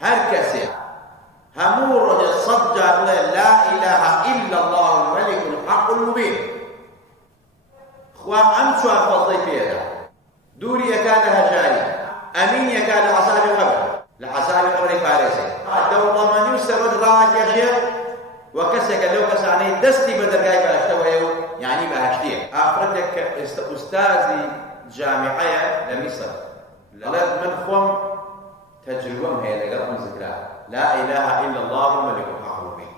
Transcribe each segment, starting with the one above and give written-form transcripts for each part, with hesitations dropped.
هر كسي همور رجل صدق لا إله إلا الله الملك الحق المبين خواه أمشوا فضي فيها دوري يكادها جاري أمين يكاد عصاب القبر لعصاب القبر فارسي الدولة من يسرد راجع وكسك لو كسعني دستي بدرجاي باشتويه يعني بهشتيه أخرجك أستاذي جامعية لمصر لذلك من خوم تجربة هي لقد ذكرها لا إله إلا الله الملك الحق المبين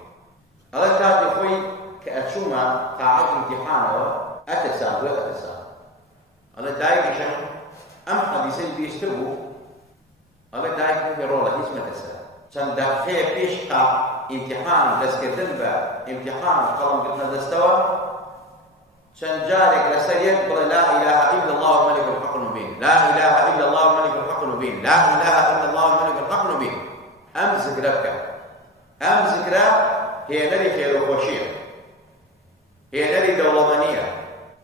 هذا كان يخوي كأشوما قاعد امتحانه أتساب وأتساب هذا دايك شن أم حديثين بيشتبه هذا دايك في رولة اسمه تساب شن داخل بيشقى امتحان دسكتن امتحان قلم قلنا دستوى شن جارك لسيد قل لا إله إلا الله الملك الحق المبين لا إله إلا الله الملك الحق المبين لا إله إلا الله الملك الحق المبين أم ذكرك أم ذكرى هي نري خير وخوشية هي نري دولمانية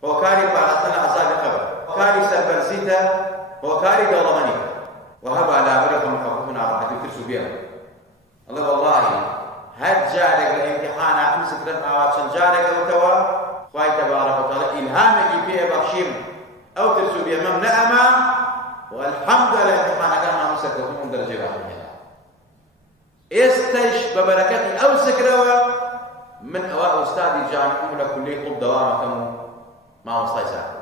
هو كاري بعثنا عذاب قبر كاري سربرزيتا هو كاري دولمانية وهب على بركم حقوقنا راح تكرسوا بها الله والله هاد جارك الامتحان أم ذكرتنا وعشان جارك وتوا خواهي تبارك وتعالى إلهامك فيها بخشيم أو ترسوا بها من نعمة والحمد لله امتحان كان مسكتهم من درجة واحدة استيش ببركات أو سكروا من أواء أستاذي جامعهم لكلية طب دوامكم مع مستيسان